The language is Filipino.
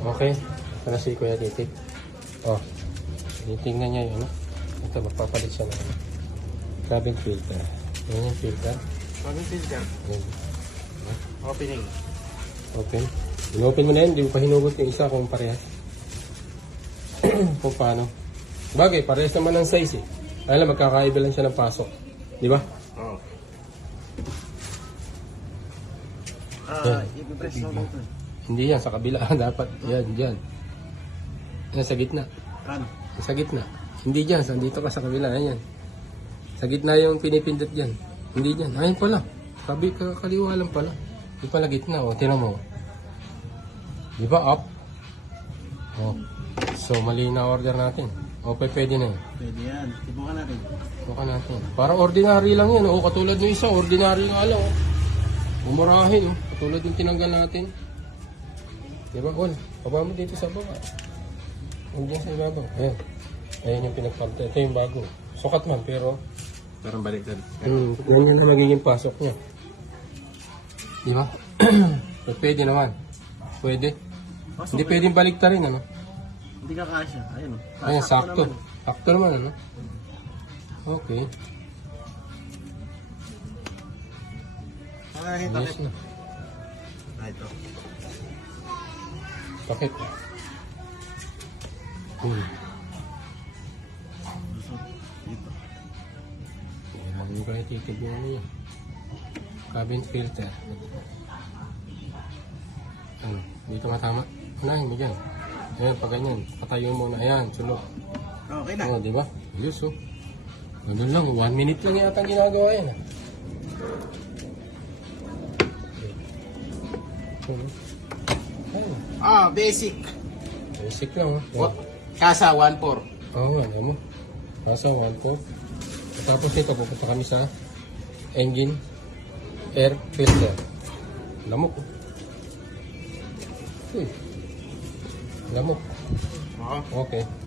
Okay. Para si Kuya Titik. Oh. Tinitingnan niya yun. Ito, magpapalit siya ng cabin filter. Yan yung filter. Cabin filter. Yan. Opening. Open. In-open mo na yan. Hindi mo pa hinugot yung isa kung parehas. Kung paano. Bagay, parehas naman ng size eh. Alam, magkakaiba lang siya ng pasok. Di ba? Oo. I-press mo lang ito. Hindi yan, sa kabila. Dapat. Yan, dyan. Yan, sa gitna. Ano? Sa gitna. Hindi dyan, dito ka sa kabila. Ayan. Sa gitna yung pinipindot dyan. Hindi dyan. Ayun pala. Sabi ka, kaliwa lang pala. Di pala gitna. O, tinan mo. Di ba up? O. So, mali na order natin. O, pwede na yun. Pwede yan. Subukan natin. Subukan natin. Para ordinary lang yan. O, katulad ng isa, ordinary nga lang. O. Umurahin. O. Katulad yung tinanggal natin. Di ba, Ol? Baba mo dito sa baba. Huwag dyan sa ibabaw. Ayan. Ayan yung pinagpalta. Ito yung bago. Sukat man, pero... Parang baliktad. yan yun na magiging pasok niya. Di ba? Pwede naman. Pwede. Hindi pwedeng baliktarin, ano? Hindi ka kasya. Ayun. Ayan, sakto. Sakto naman, ano? Okay. Yes na. Ito. Bakit? Dito. Hindi ko natitigyan ano yun. Cabin filter. Ano? Dito nga tama? Unahin mo dyan. Ayan, pag ganyan. Patayin mo na. Ayan, sulok. Okay na. Oo, di ba? Ayos, oh. Ganun lang. 1 minute lang yata ang ginagawa yan. Ayun. Basic. Basic lang, oh. Kasa 1.4. Oo, alam mo. Nasa 1 Tapos ito, pupunta kami sa engine air filter. Lamok. Lamok. Oo. Okay.